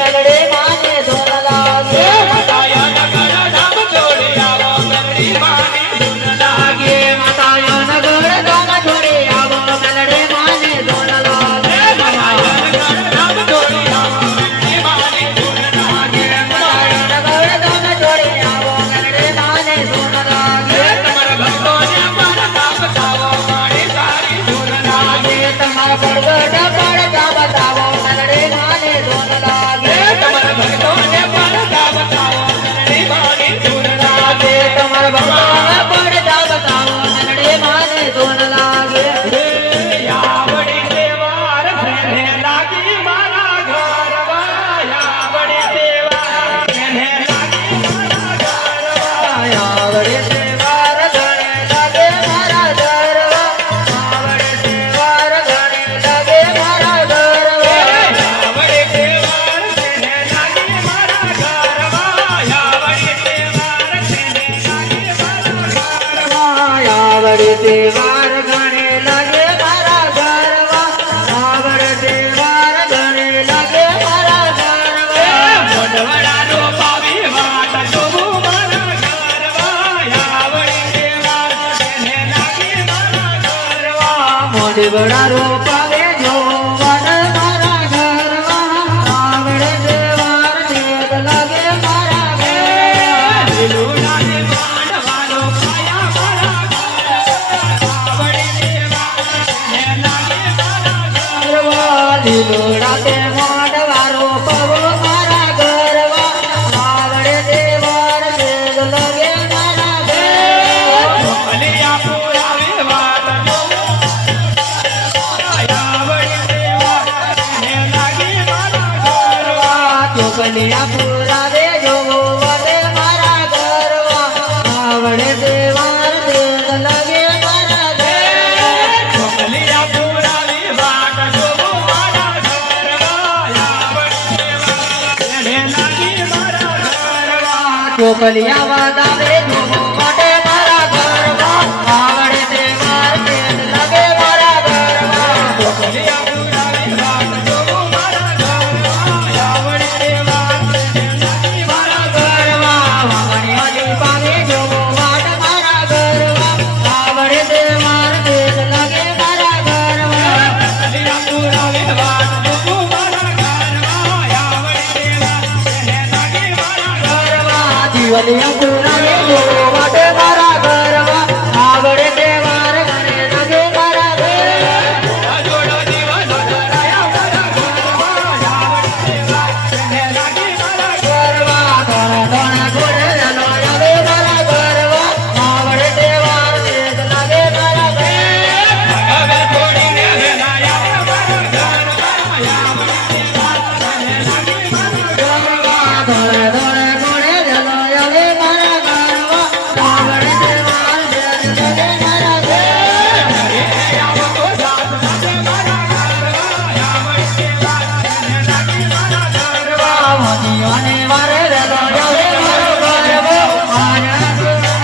મેલડે માને ધૂન લાગે માતાયા નગર ધામ છોડી આવો મેલડી માની ધૂન લાગે માતાયા નગર ધામ છોડી આવો મેલડે માને ધૂન લાગે માતાયા નગર ધામ છોડી આવો મેલડી માની ધૂન લાગે માતાયા નગર ધામ છોડી આવો મેલડે માને ધૂન લાગે તમારા ભક્તોને પરતા બતાવો મારી સારી ધૂન લાગે તમારા પરગટ પડતા બતાવો મેલડે માને ધૂન લાગે તમારા ભક્તોને પરતા બતાવો મેલડી માની ધૂન લાગે તમારા ભક્તોને પડતા બતાવો મેલડે માને ધૂન લાગે યાવડી તહેવાર ફેરે લાગી મારા ઘરમાં યાવડી તહેવાર ફેરે લાગી મારા ઘરમાં આવડે તહેવાર ગણે લાગે મારા ઘરમાં આવડે તહેવાર ગણે લાગે મારા ઘરમાં યાવડી તહેવાર ફેરે લાગી મારા ઘરમાં યાવડી તહેવાર ફેરે લાગી મારા ઘરમાં આવડે તહેવાર ગણે લાગે મારા ઘરમાં આવડે તહેવાર ગણે લાગે મારા ઘરમાં મોઢવડાનો પાવી વાટ જોવું મારા ઘરમાં યાવડી તહેવાર ફેરે લાગી મારા ઘરમાં મોઢે બડા રોપાવે જોવાન મારા ઘરમાં આવડે તહેવાર નેદ લાગે મારા ઘરમાં લીલુડાને માંડવાનો પાયા મારા ઘરમાં યાવડી તહેવાર ફેરે લાગી મારા ઘરમાં લીલોડા તે માંડવારો પવો મારા ઘરમાં આવડે તહેવાર નેદ લાગે મારા ઘરમાં ચોકલિયા પુરાવે વાત જોવું યાવડી તહેવાર ફેરે લાગી મારા ઘરમાં ચોકલિયા પુરાવે જોવાને મારા ઘરમાં આવડે તહેવાર નેદ લાગે મારા ઘરમાં ચોકલિયા પુરાવે વાત જોવું મારા ઘરમાં યાવડી તહેવાર ફેરે લાગી મારા ઘરમાં ચોકલિયા વાદાવે જોવો માટે મારા ઘરમાં આવડે તહેવાર નેદ લાગે મારા ઘરમાં ચોકલિયા પુરાવે વાત જોવું મારા ઘરમાં યાવડી તહેવાર ફેરે લાગી મારા ઘરમાં વાવણીવાલી પામે જોવો વાટ મારા ઘરમાં આવડે તહેવાર નેદ લાગે મારા ઘરમાં ચોકલિયા પુરાવે વાત જોવું મારા ઘરમાં યાવડી તહેવાર ફેરે લાગી મારા ઘરમાં જીવલિયા પુરાવે જોવો વાટ મારા ઘરમાં આવડે તહેવાર ગણે લાગે મારા ઘરમાં જોડો દિવસ ધરાયા મારા ઘરમાં યાવડી તહેવાર ફેરે લાગી મારા ઘરમાં ઘણા ઘણા ઘોડે રલો આવે મારા ઘરમાં આવડે તહેવાર નેદ લાગે મારા ઘરમાં હવે છોડીને વેલાયા મારા ઘરમાં યાવડી તહેવાર ફેરે લાગી મારા ઘરમાં ધોળે ધોળે ઘોડે રલો આવે મારા ઘરમાં આવડે તહેવાર નેદ લાગે મારા ઘરમાં આવો તો સાથ સાથે મારા ઘરમાં યાવડી તહેવાર ફેરે લાગી મારા ઘરમાં મોદીઓને વારે રલો આવે મારો ઘરમાં આના રલો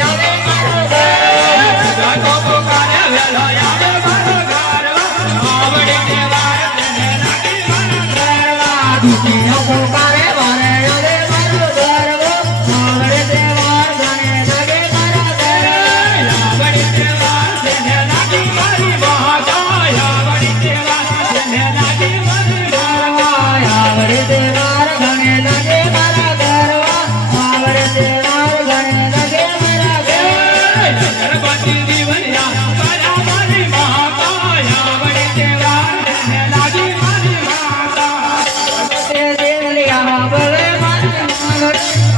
આવે મારો ઘરમાં જાતો પોકારે વેલાયા મારા ઘરમાં યાવડી તહેવાર ફેરે લાગી મારા ઘરમાં દુખીઓ પોકારે વારે આવે મારો ઘરમાં આવડે તહેવાર ગણે લાગે મારા ઘરમાં યાવડી તહેવાર ફેરે લાગી મારી માતા યાવડી તહેવાર ફેરે લાગી મારી ઘરમાં આવડે તહેવાર ગણે લાગે મારા ઘરમાં આવડે તહેવાર ગણે લાગે મારા ઘરમાં ગણપતિ દીવલિયા મારા મારી માતા યાવડી તહેવાર ફેરે લાગી મારી માતા તે દેવલિયા બોલે મારા